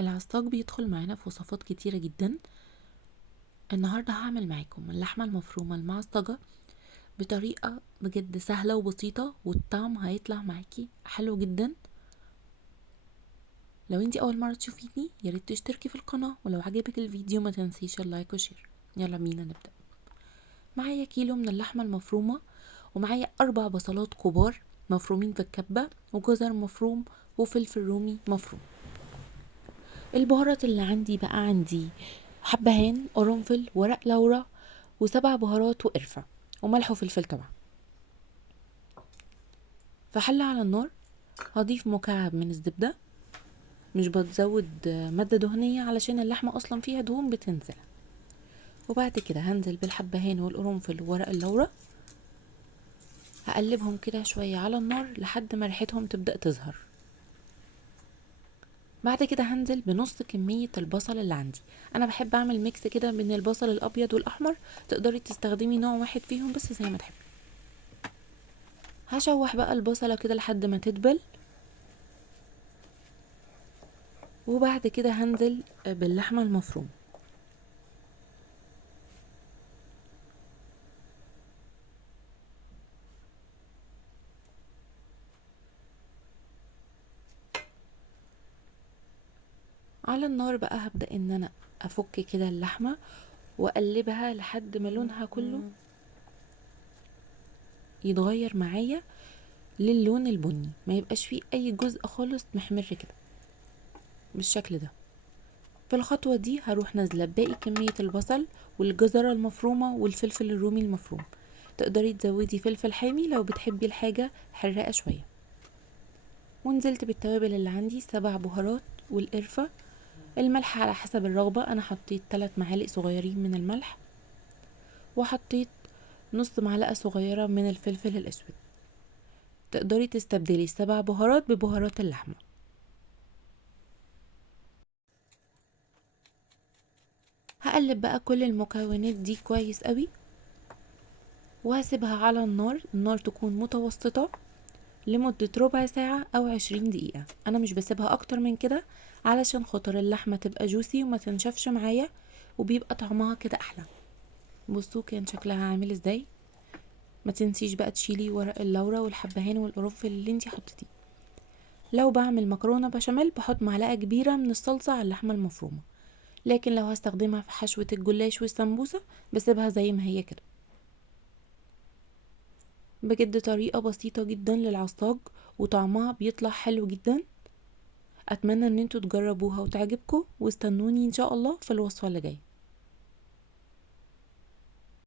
العصاج بيدخل معانا في وصفات كتيرة جدا. النهاردة هعمل معاكم اللحمة المفرومة المعصجة بطريقة بجد سهلة وبسيطة، والطعم هيطلع معاكي حلو جدا. لو انتي اول مرة تشوفيني ياريت تشتركي في القناة، ولو عجبك الفيديو ما تنسيش اللايك وشير. يلا بينا نبدأ. معايا كيلو من اللحمة المفرومة، ومعايا 4 بصلات كبار مفرومين في الكبة، وجزر مفروم، وفلفل رومي مفروم. البهارات اللي عندي بقى عندي حبهان، قرنفل، ورق لورا، و7 بهارات وقرفة، وملح وفلفل طبعا. في حلة على النار هضيف مكعب من الزبدة، مش بتزود مادة دهنية علشان اللحمة اصلا فيها دهون بتنزل. وبعد كده هنزل بالحبهان والقرنفل وورق اللورا، هقلبهم كده شوية على النار لحد ما ريحتهم تبدأ تظهر. بعد كده هنزل بنص كمية البصل اللي عندي. انا بحب اعمل ميكس كده بين البصل الابيض والاحمر، تقدري تستخدمي نوع واحد فيهم بس زي ما تحبي. هشوح بقى البصلة كده لحد ما تدبل، وبعد كده هنزل باللحمة المفرومة. على النار بقى هبدأ ان انا افك كده اللحمة واقلبها لحد ما لونها كله يتغير معايا للون البني، ما يبقاش فيه اي جزء خالص محمر كده بالشكل ده. في الخطوة دي هروح نازلة باقي كمية البصل والجزرة المفرومة والفلفل الرومي المفروم. تقدري تزودي فلفل حامي لو بتحبي الحاجة حراقة شوية. ونزلت بالتوابل اللي عندي 7 بهارات والقرفة. الملح على حسب الرغبة، انا حطيت 3 معالق صغيرين من الملح، وحطيت نص معلقة صغيرة من الفلفل الاسود. تقدري تستبدلي ال7 بهارات ببهارات اللحمة. هقلب بقى كل المكونات دي كويس قوي، وهسيبها على النار تكون متوسطة لمدة ربع ساعة او 20 دقيقة. انا مش بسيبها اكتر من كده علشان خاطر اللحمة تبقى جوسي وما تنشفش معايا، وبيبقى طعمها كده احلى. بصوا كان شكلها عامل ازاي. ما تنسيش بقى تشيلي ورق اللورا والحبهان والقرنفل اللي انتي حطيتيه. لو بعمل مكرونة بشاميل بحط معلقة كبيرة من الصلصة على اللحمة المفرومة، لكن لو هستخدمها في حشوة الجلاش والسمبوسة بسيبها زي ما هي كده. بجد طريقة بسيطة جدا للعصاج، وطعمها بيطلع حلو جدا. اتمنى ان انتوا تجربوها وتعجبكم، واستنوني ان شاء الله في الوصفة اللي جاية.